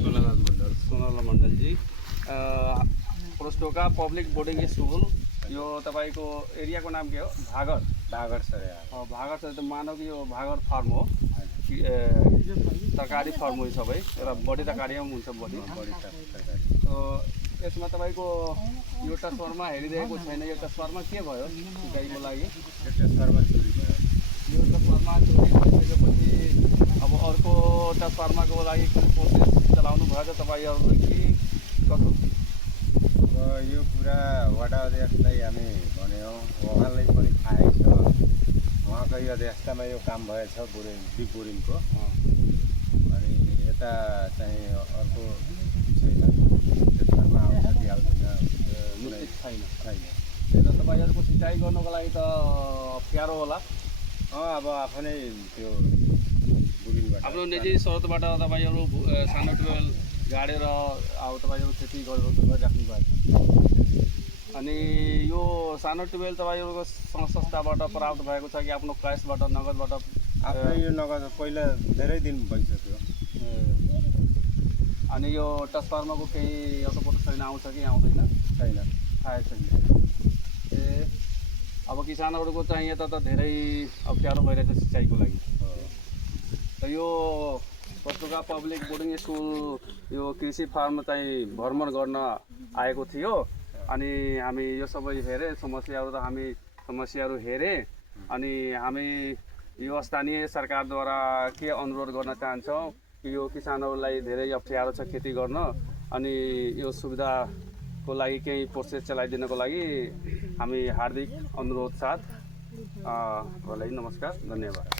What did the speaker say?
सोनालाल मण्डल जी पोस्टोका public boarding school यो तपाईँको एरियाको नाम के हो? भागर भागर सर भागर सर त मानव कि यो भागर फार्म हो तरकारी फार्म हो सबै र बढी तरकारी पनि हुन्छ बढी यसमा तपाईँको यो ट्रान्सफरमा हेरिरहेको छैन यो ट्रान्सफरमा के भयो गाईको लागि यो ट्रान्सफरमा चोरी भयो यो ट्रान्सफरमा चोरी भइसकेपछि अब अर्को ट्रान्सफर्मरको लागि प्रोसेस चलाउनु भयो तपाईँहरूले कि कसो अब यो कुरा वडा अध्यक्षलाई हामी भन्यौँ उहाँलाई पनि थाहै छ उहाँकै अध्यक्षतामा यो काम भएछ बिग बोरिङको अनि यता चाहिँ अर्को छैन त्यसमा आउँछ कि आउँदैन निश्चित छैन त्यो त तपाईँहरूको सिँचाइ गर्नको लागि त अप्ठ्यारो होला अब आफ्नै त्यो बोरिङबाट आफ्नो निजी स्रोतबाट तपाईँहरू सानो ट्युबवेल गाडेर अब तपाईँहरू खेती गरिराख्नु भएको छ अनि यो सानो ट्युबवेल तपाईँहरूको संस्थाबाट प्राप्त भएको छ कि आफ्नो क्यासबाट नगदबाट आफ्नै यो नगद पहिला धेरै दिन भइसक्यो अनि यो ट्रान्सफर्मरको केही अटोपोटो छैन आउँछ कि आउँदैन छैन थाहै छैन ए अब किसानहरूको चाहिँ यता त धेरै अप्ठ्यारो भइरहेछ सिँचाइको लागि त यो पोस्टोका पब्लिक बोर्डिङ स्कुल यो कृषि फार्म चाहिँ भ्रमण गर्न आएको थियो अनि हामी यो सबै हेरेँ समस्याहरू हेरेँ अनि हामी यो स्थानीय सरकारद्वारा के अनुरोध गर्न चाहन्छौँ कि यो किसानहरूलाई धेरै अप्ठ्यारो छ खेती गर्न अनि यो सुविधाको लागि केही प्रोसेस चलाइदिनको लागि हामी हार्दिक अनुरोध साथ नमस्कार धन्यवाद।